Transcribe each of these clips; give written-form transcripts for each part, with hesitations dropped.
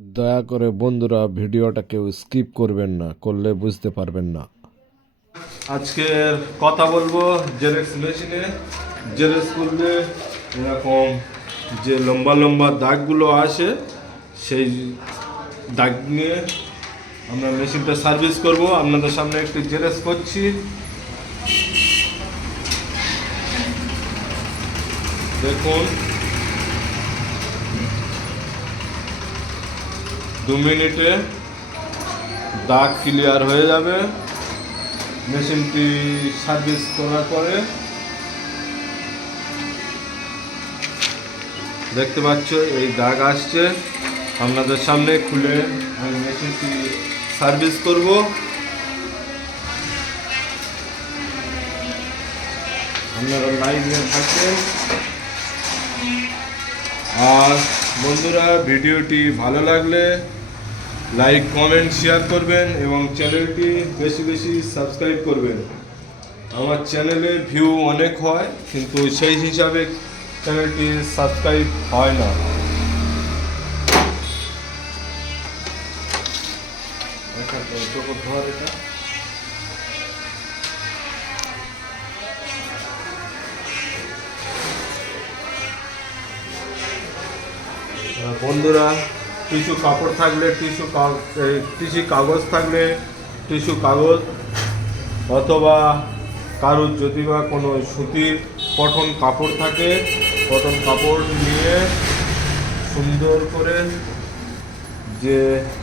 দয়া করে বন্ধুরা ভিডিওটা কেউ স্কিপ করবেন না, করলে বুঝতে পারবেন না। আজকের কথা বলবো জেরক্স মেশিনে জেরক্স করলে এরকম যে লম্বা লম্বা দাগগুলো আসে সেই দাগ নিয়ে আমরা মেশিনটা সার্ভিস করব। আপনাদের সামনে একটু জেরক্স করছি, দেখুন 2 মিনিটে দাগ ক্লিয়ার হয়ে যাবে। মেশিনটি সার্ভিস করার পরে দেখতে পাচ্ছ এই দাগ আসছে। আপনাদের সামনে খুলে আমি মেশিনটি সার্ভিস করব। আপনারা লাইভে থাকবেন। আর বন্ধুরা ভিডিওটি ভালো লাগলে লাইক কমেন্ট শেয়ার করবেন এবং চ্যানেলটি বেশি বেশি সাবস্ক্রাইব করবেন। আমার চ্যানেলে ভিউ অনেক হয় কিন্তু সেই হিসাবে চ্যানেলটি সাবস্ক্রাইব হয় না। বন্ধুরা টিস্যু কাপড় থাকলে টিস্যু কাগজ থাকলে টিস্যু কাগজ অথবা কারোর যদি বা কোনো সুতির কটন কাপড় থাকে কটন কাপড় নিয়ে সুন্দর করে যে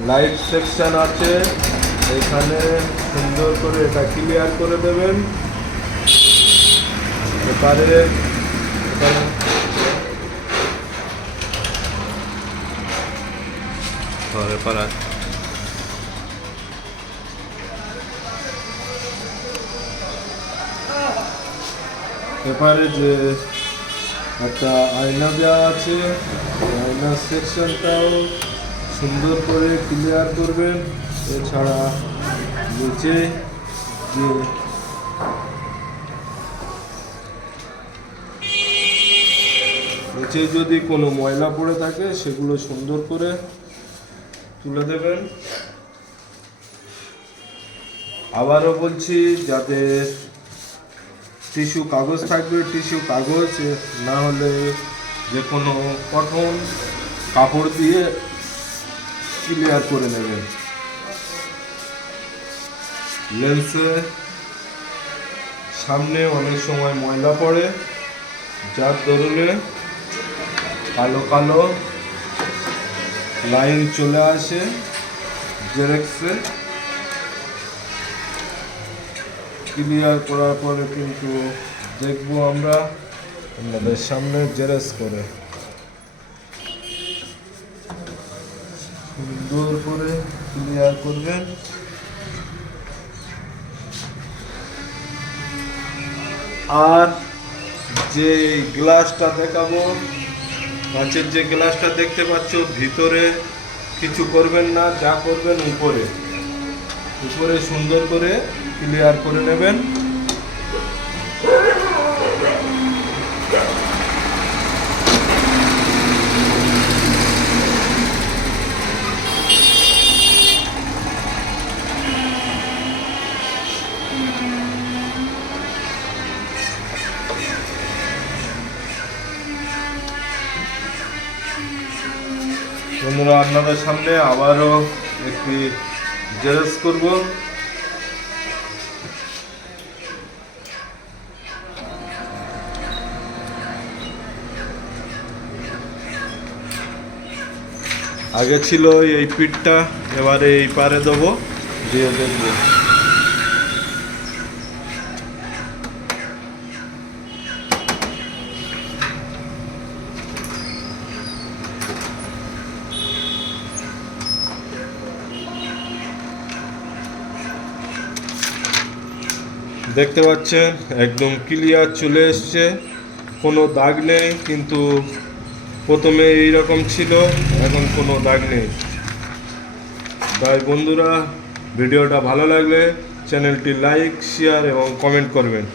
লাইট সেকশন আছে এখানে সুন্দর করে এটা ক্লিয়ার করে দেবেন। এবারে পেপারে যে একটা আয়না দেওয়া আছে আয়নার সেকশনটাও সুন্দর করে ক্লিয়ার করবেন। এছাড়া নিচে যে নিচে যদি কোনো ময়লা পড়ে থাকে সেগুলো সুন্দর করে তুলে দেবেন। আবারও বলছি যাদের টিস্যু কাগজ থাকবে টিস্যু কাগজ না হলে যে কোনো কটন কাপড় দিয়ে ক্লিয়ার করে নেবেন। লেন্সের সামনে অনেক সময় ময়লা পড়ে যার দরুনে কালো কালো লাইন চলে আসে। জেরক্সে ক্লিয়ার করার পরে কিন্তু দেখবো আমরা আপনাদের সামনে জেরক্স করে সুন্দর করে ক্লিয়ার করবেন। আর যে গ্লাসটা দেখাবো কাঁচের যে গ্লাসটা দেখতে পাচ্ছ ভিতরে কিছু করবেন না, যা করবেন উপরে সুন্দর করে ক্লিয়ার করে নেবেন। বন্ধুরা আপনাদের সামনে আবারও একটি জেরক্স করব। আগে ছিল এই পিঠটা, এবারে এই পারে দেবো, দিয়ে দেখবো। দেখতে পাচ্ছেন একদম ক্লিয়ার চলে এসছে, কোনো দাগ নেই। কিন্তু প্রথমে এইরকম ছিল, এখন কোনো দাগ নেই। তাই বন্ধুরা ভিডিওটা ভালো লাগলে চ্যানেলটি লাইক শেয়ার এবং কমেন্ট করবেন।